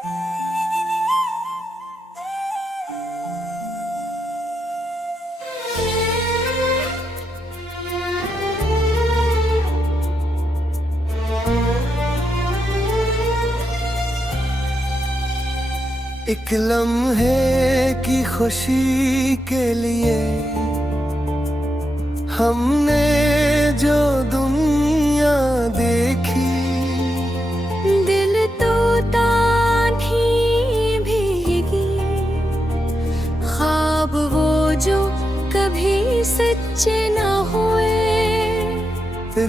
एक लम्हे की खुशी के लिए हमने जो दुनिया देखी, दिल तोता थी भीगी, ख्वाब वो जो कभी सच्चे न हुए।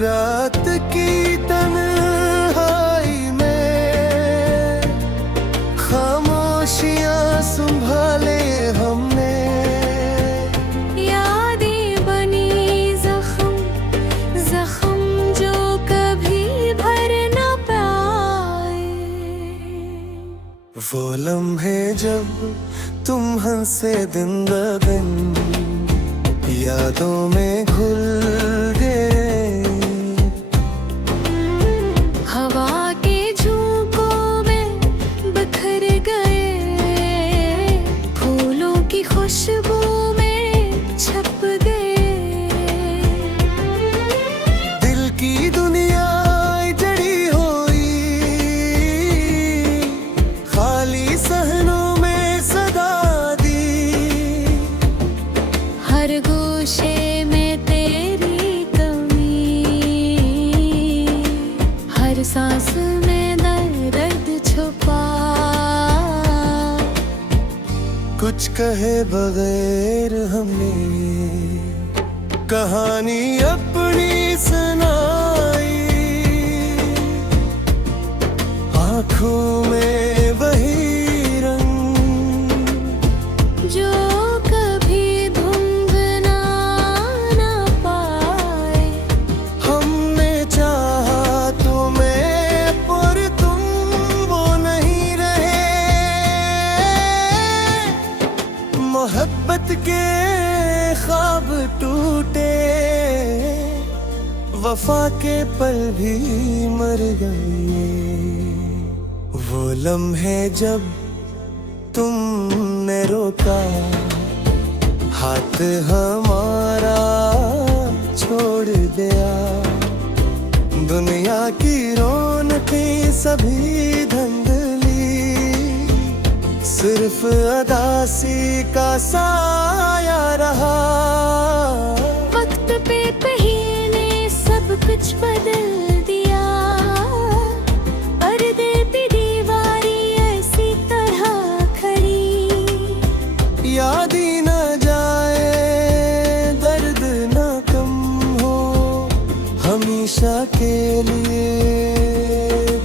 रात की तन्हाई में खामोशियां संभाले हमने, यादें बनी जख्म जख्म जो कभी भर न पाए। वो लम्हे जब तुम हंसे दिन ब दिन, यादों में घुल गए। हवा के झोंकों में बिखर गए, फूलों की खुशबू में छप गए। दिल की दुनिया जड़ी हुई, खाली सहनों में सदा दी। हर गोशे में तेरी कमी, हर सांस में दर्द छुपा। कुछ कहे बगैर हमने कहानी अपनी सुनाई, आँखों में वही रंग जो कभी धुंध ना पाए। हमने चाहा तुम्हें पर तुम वो नहीं रहे। मोहब्बत के ख्वाब टूटे, वफा के पल भी मर गए। वो लम्हे जब तुमने रोका, हाथ हमारा छोड़ दिया। दुनिया की रौनकें सभी धंधली, सिर्फ अदासी का साया रहा। वक्त पे पहले सब कुछ बदल दिया, पर्दे पे दीवारी ऐसी तरह खड़ी। याद ही न जाए, दर्द न कम हो, हमेशा के लिए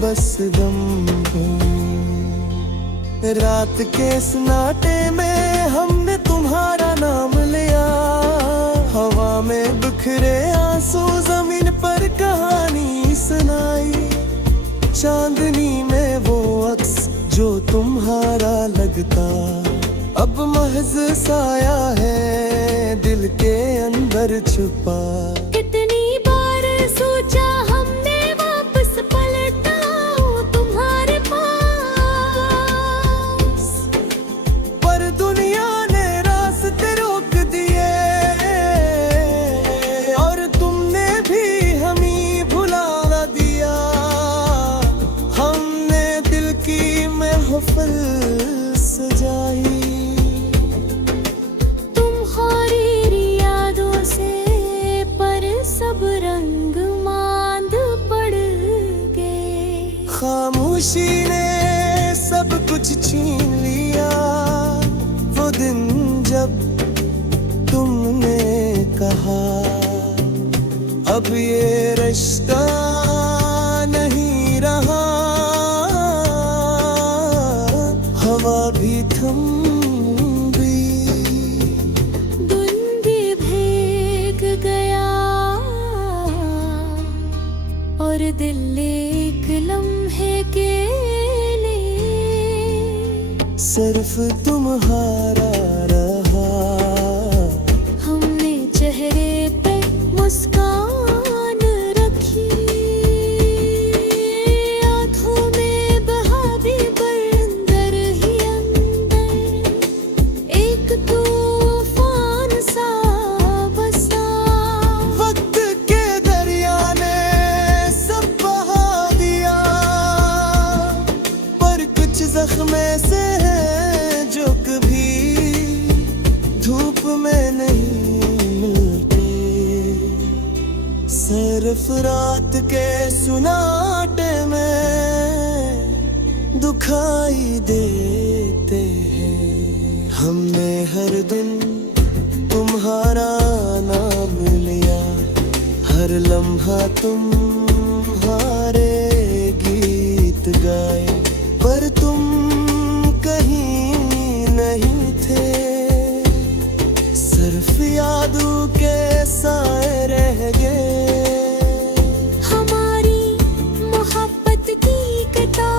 बस गम हो। रात के सन्नाटे में हमने तुम्हारा नाम लिया, हवा में बिखरे आंसू जमीन पर कहानी सुनाई। चांदनी में वो अक्स जो तुम्हारा लगता, अब महज साया है दिल के अंदर छुपा। कितनी बार सोचा हमने वापस पलटा हूँ तुम्हारे पास, पर दुनिया ने रास्ते रोक दिए, और तुमने भी हमें भुला दिया। हमने दिल की महफिल सजाई, तुम्हारी यादों से पर सब रंग मांद पड़ गए। खामोशी ने सब कुछ छीन लिया। वो दिन जब तुमने कहा, अब ये रिश्ता नहीं रहा। हवा भी थम गई, धुन भी भीग गया, और दिल एक लम्हे के लिए सिर्फ तुम्हारा रहा। हमने चेहरे पे मुस्कान रखी, आँखों में बहा दी बरंदा। में से है जो कभी धूप में नहीं मिलते, सिर्फ रात के सुनाटे में दुखाई देते हैं। हमने हर दिन तुम्हारा नाम लिया, हर लम्हा तुम्हारे गीत गाए, पर तुम कहीं नहीं थे, सिर्फ यादों के साए रह गए। हमारी मोहब्बत की किताब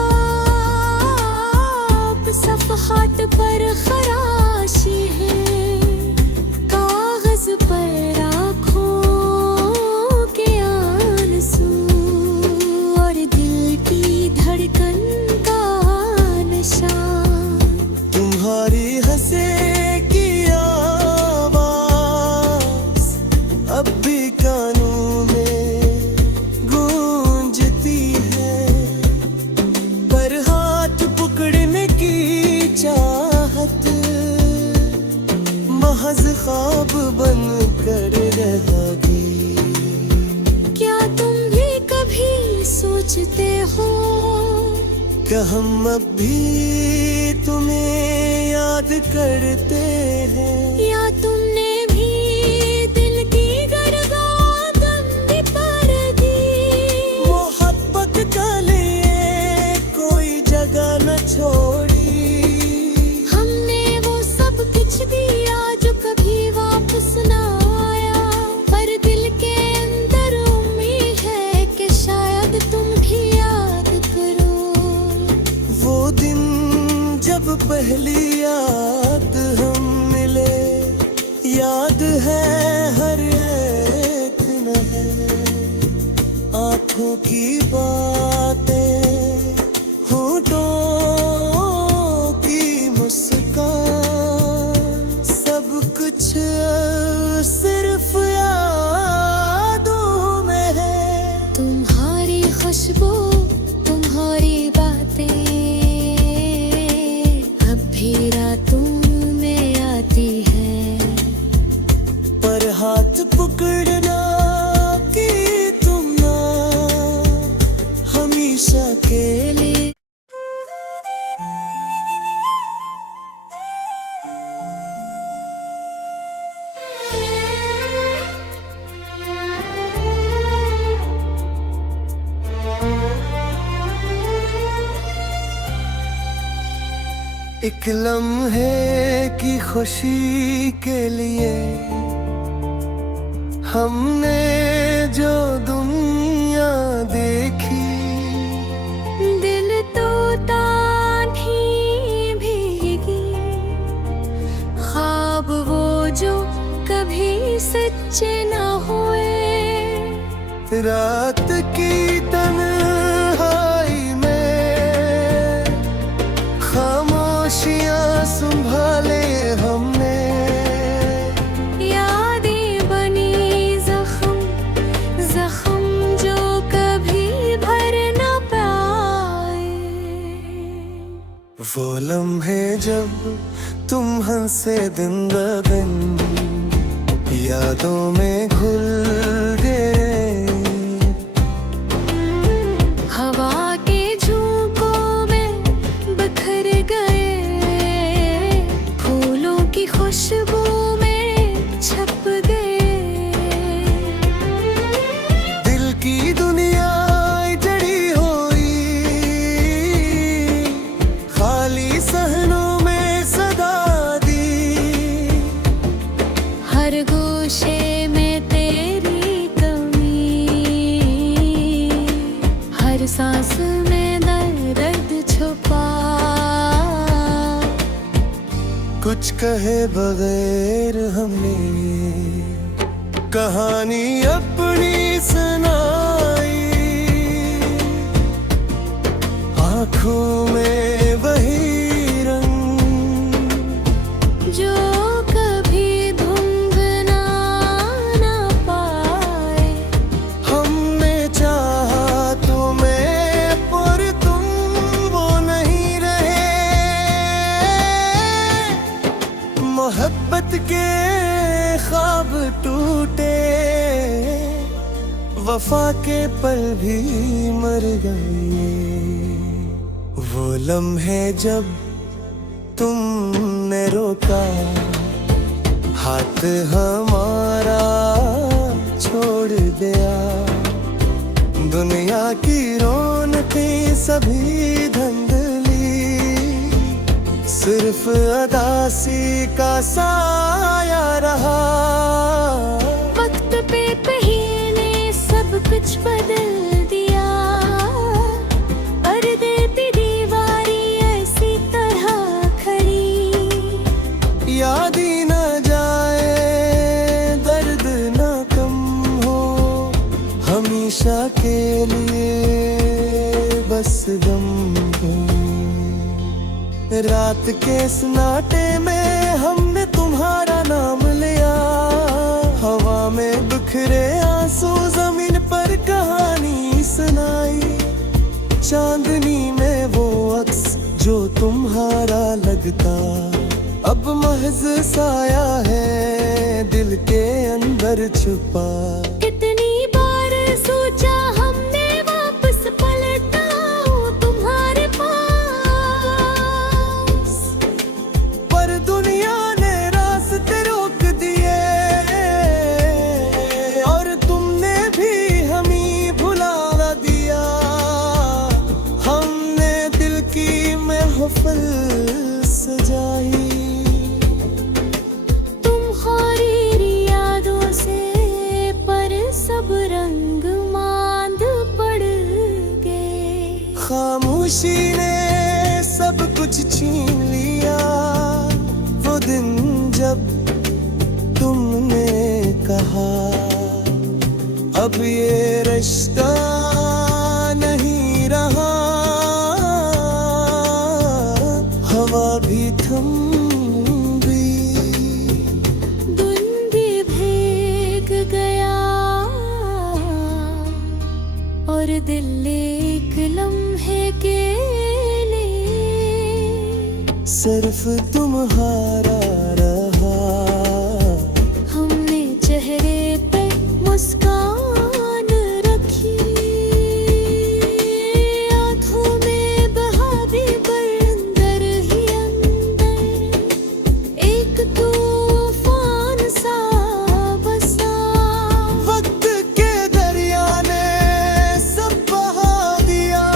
सफ़हात पर खराशी है, कागज पर आँखों के आंसू और दिल की धड़कन का नशा। तुम्हारी हंसे की आवाज अब भी कानों में गूंजती है, पर हाथ पकड़ने की चाहत महज ख्वाब बन कर रहेगी। क्या तुम भी कभी सोचते हो क्या हम अब भी तुम्हें याद करते हैं, या तुमने भी दिल की गर्दान भी पर दी। मोहब्बत का लिए कोई जगह न छोड़ी, हमने वो सब कुछ दिया जो कभी वापस ना आया, पर दिल के अंदर उम्मीद है कि शायद तुम भी याद करो। वो दिन जब पहली याद हम मिले, याद है हर एक नहर, आँखों की बातें, होठों की मुस्कान, सब कुछ सिर्फ यादों में है। तुम्हारी खुशबू, तुम्हारी बातें अब भी रातों में आती है, पर हाथ पकड़ना कि तुम ना हमेशा के लिए। एक लम्हे की खुशी के लिए हमने जो दुनिया देखी, दिल तोता थी भीगी, ख्वाब वो जो कभी सच्चे ना हुए। रात की तन्हाई में खामोशियां संभाले हमने, यादें बनी जख्म, जख्म जो कभी भर न पाए। वो लम्हे जब तुम हंसे दिन ब दिन, यादों में घुल गए। हवा के झोंकों में बिखर गए, फूलों की खुशबू में छप गए। दिल की दुनिया जड़ी हुई, खाली सहनों में सदा दी, हर गोशे में तेरी कमी, हर सांस में दर्द छुपा। कुछ कहे बगैर हमने कहानी अपनी सुनाई, आँखों में वही रंग जो कभी धुंध ना पाए। हमने चाहा तुम्हें पर तुम वो नहीं रहे, वफा के पल भी मर गए। वो लम्हे जब तुमने रोका, हाथ हमारा छोड़ दिया। दुनिया की रौनकें सभी धंधली, सिर्फ अदासी का साया रहा। वक्त पे पहले सब कुछ बदल दिया, पर्दे पे दीवारी ऐसी तरह खड़ी। याद ही न जाए, दर्द न कम हो, हमेशा के लिए बस गम हो। रात के सन्नाटे में हमने तुम्हारा नाम लिया, हवा में बिखरे आंसू जमीन पर कहानी सुनाई। चांदनी में वो अक्स जो तुम्हारा लगता, अब महज साया है दिल के अंदर छुपा। कितनी बार सोचा हमने वापस पलटा तुम्हारे पास, पर दुनिया ने रास्ते रोक दिए, और तुमने भी हमें भुला दिया। हमने दिल की महफिल सजाई, तुम्हारी यादों से पर सब रंग मांद पड़ गए। खामोशी ने सब कुछ छीन लिया। वो दिन जब तुमने कहा, अब ये रिश्ता नहीं रहा। हवा भी थम गई, दिन भी भीग गया, और दिल एक लम्हे के लिए सिर्फ तुम्हारा रहा। हमने चेहरे पे मुस्कान रखी, आँखों में बहा भी अंदर ही अंदर एक तूफान सा बसा। वक्त के दरिया ने सब बहा दिया,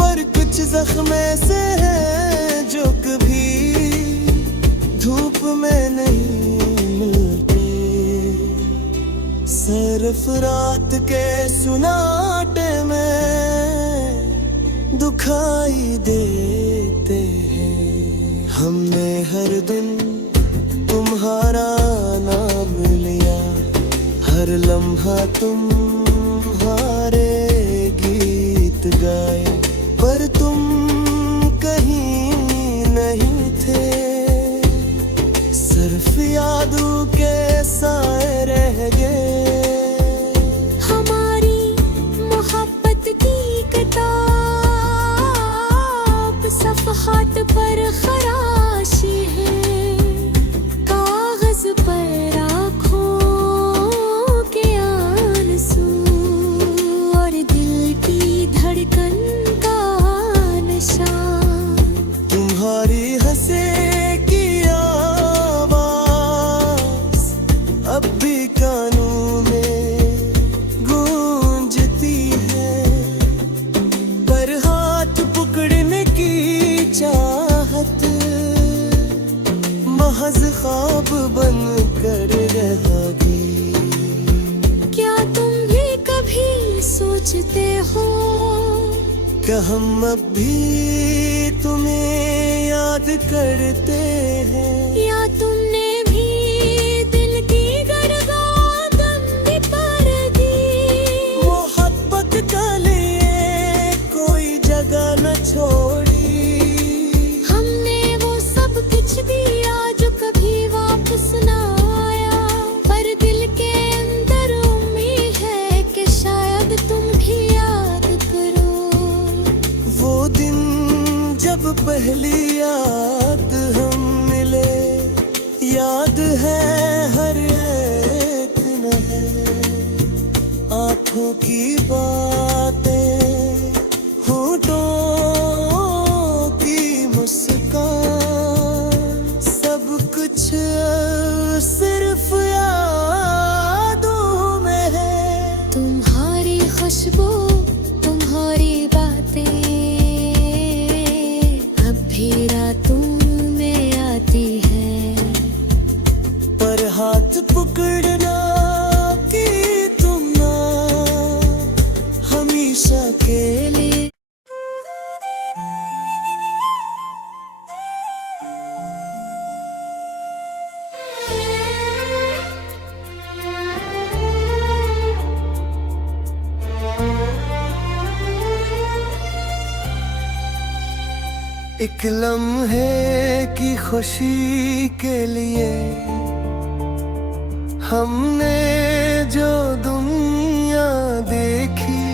पर कुछ जख्मे से है जो कभी धूप में नहीं मिलते। सिर्फ रात के सुनाटे में दुखाई देते हैं। हमने हर दिन तुम्हारा नाम लिया, हर लम्हा तुम्हारे गीत गाए, पर तुम कहीं नहीं थे। सिर्फ यादों के साए रह गए। हमारी मोहब्बत की किताब सफ़हात पर खराशी है, कागज पर आँखों के आंसू, और दिल की धड़कन का निशान। तुम्हारी हंसे की आवाज़ अब भी कानों में गूंजती है, पर हाथ पकड़ने की चाहत महज ख्वाब बन कर रह गई। क्या तुम भी कभी सोचते हो कि हम अब भी तुम्हें याद करते हैं? या तुमने भी दिल की गर्दान भी पर दी? मोहब्बत का लिए कोई जगह न छोड़ी। हमने वो सब कुछ दिया जो कभी वापस न आया, पर दिल के अंदर उम्मीद है कि शायद तुम भी याद करो। वो दिन जब पहली याद हम मिले, याद है हर एक न है। आँखों की बातें, होठों की मुस्कान, सब कुछ सिर्फ यादों में है। तुम्हारी खुशबू, तुम्हारी बातें अब भी रातों में आती है। पर हाथ पकड़ना की तुम ना हमेशा के लिए। एक लम्हे की खुशी के लिए हमने जो दुनिया देखी,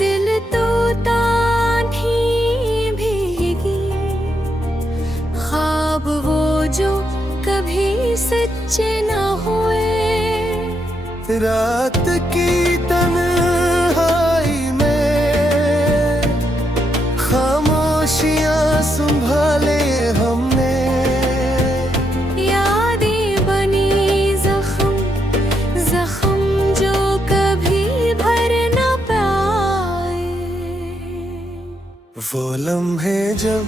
दिल तो ताठी भीगी, ख्वाब वो जो कभी सच्चे न हुए। रात की तन्हाई में खामोशियां संभाले हमने। यादें बनी जख्म, जख्म जो कभी भर न पाए। वो लम्हे जब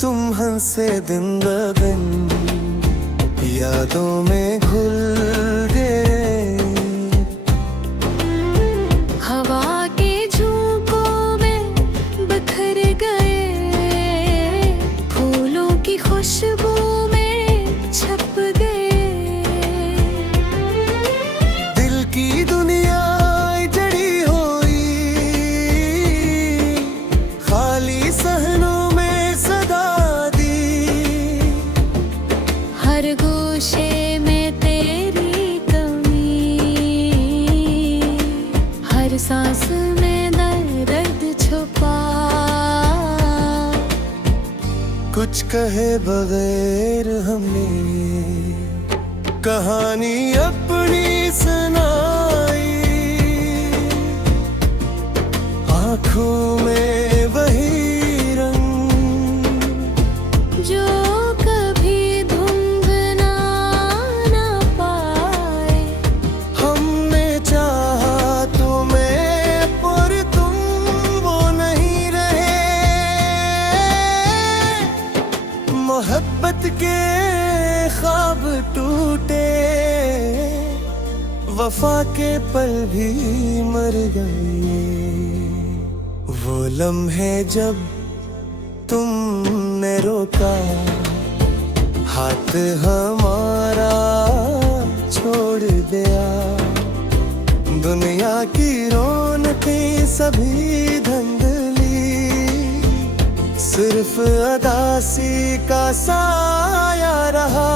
तुम हंसे दिन ब दिन, यादों में घुल गए। हवा के झोंकों में बिखर गए, फूलों की खुशबू में छप गए। दिल की दुनिया जड़ी हुई, खाली सहनों में सदा दी। हर गोशे में तेरी कमी, हर सांस में दर्द छुपा। कुछ कहे बगैर हमने कहानी अपनी सुनाई। आँखों में वही रंग जो कभी धुंध ना पाए। हमने चाहा तुम्हें पर तुम वो नहीं रहे। मोहब्बत के ख्वाब टूटे, वफा के पल भी मर गए। वो लम्हे जब तुमने रोका, हाथ हमारा छोड़ दिया। दुनिया की रौनकें सभी धंधली, सिर्फ अदासी का साया रहा।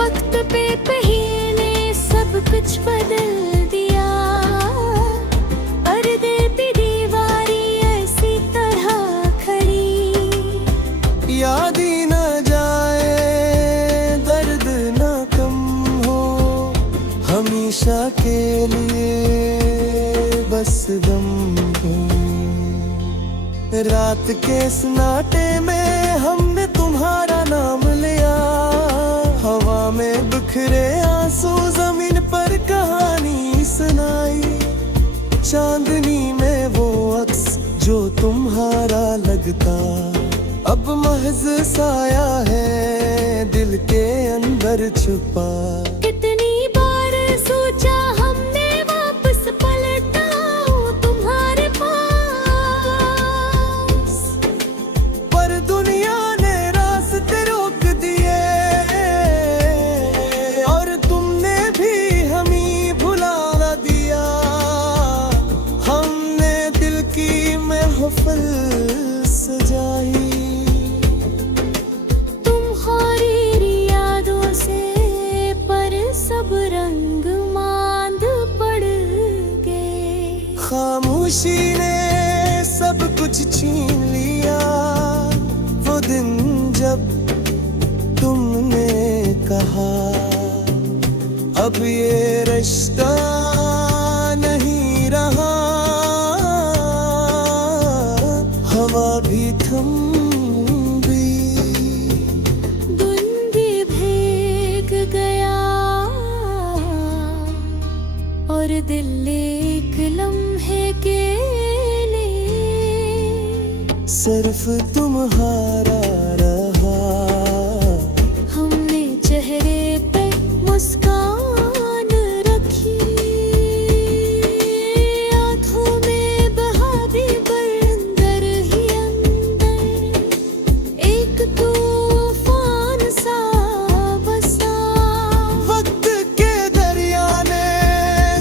वक्त पे कहीं ने सब कुछ बदल दिया, और देती दीवारी ऐसी तरह खड़ी। याद ही न जाए, दर्द न कम हो, हमेशा के लिए बस गम हो। रात के सन्नाटे में हमने तुम्हारा नाम लिया। हवा में बिखरे आंसू जमीन पर कहानी सुनाई। चांदनी में वो अक्स जो तुम्हारा लगता, अब महज साया है दिल के अंदर छुपा। कितनी बार सोचा हमने वापस पलट आऊं तुम्हारे पास, पर दुनिया ने रास्ते रोक दिए, और तुमने भी हमें भुला न दिया। हमने दिल की महफिल सजाई, तुम्हारी यादों से पर सब रंग मांद पड़ गए। खामोशी ने सब कुछ छीन लिया। वो दिन जब तुमने कहा अब ये रिश्ता भी थम गई। दिन भी भीग गया और दिल एक लम्हे के लिए सिर्फ तुम्हारा रहा। हमने चेहरे पे मुस्कान रखी, आंखों में बहा दी पर अंदर ही अंदर एक तूफान सा बसा। वक्त के दरिया ने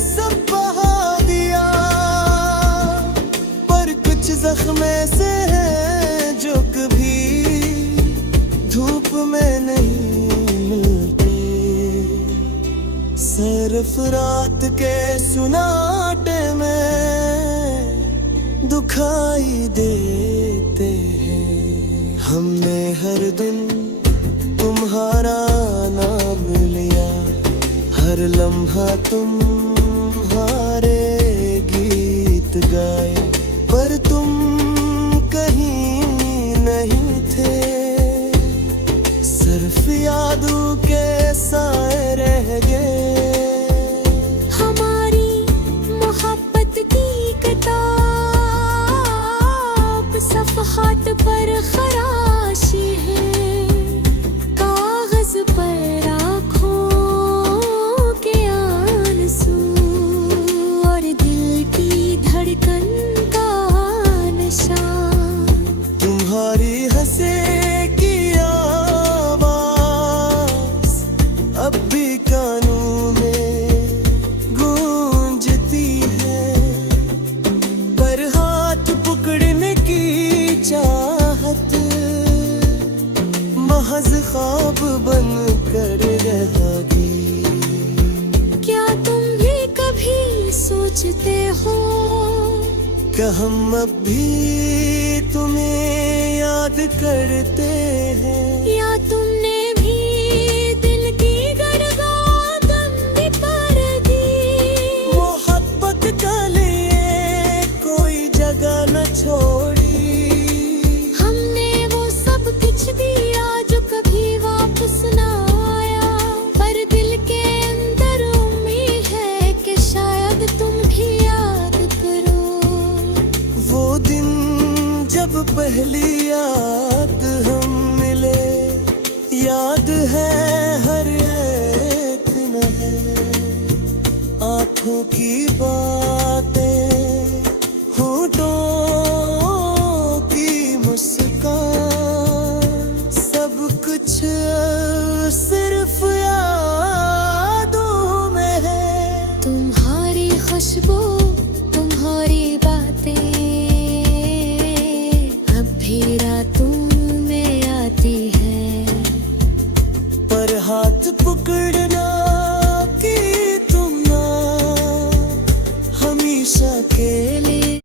सब बहा दिया, पर कुछ जख्मे से है जो कभी धूप में नहीं मिलते। सिर्फ रात के सुनाटे में दुखाई देते हैं। हमने हर दिन तुम्हारा नाम लिया, हर लम्हा तुम्हारे गीत गाए, पर तुम कहीं नहीं थे। सिर्फ यादों के साए रह गए। हमारी मोहब्बत की किताब सफ़हात पर खराशी है, कागज पर आँखों के आंसू और दिल की धड़कन का निशान। तुम्हारी हंसे की आवाज अब भी कानों में गूंजती है, पर हाथ पकड़ने की चाहत महज ख्वाब बन कर रह गई। क्या तुम भी कभी सोचते हो क्या हम अब भी तुम्हें याद करते हैं? या तुमने भी दिल की गर्दान भी पर दी? मोहब्बत का लिए कोई जगह न छोड़ी। हमने वो सब कुछ दिया जो कभी वापस ना आया, पर दिल के अंदर उम्मीद है कि शायद तुम भी याद करो। वो दिन जब पहली याद हम मिले, याद है हर एक दिन है आँखों की बात।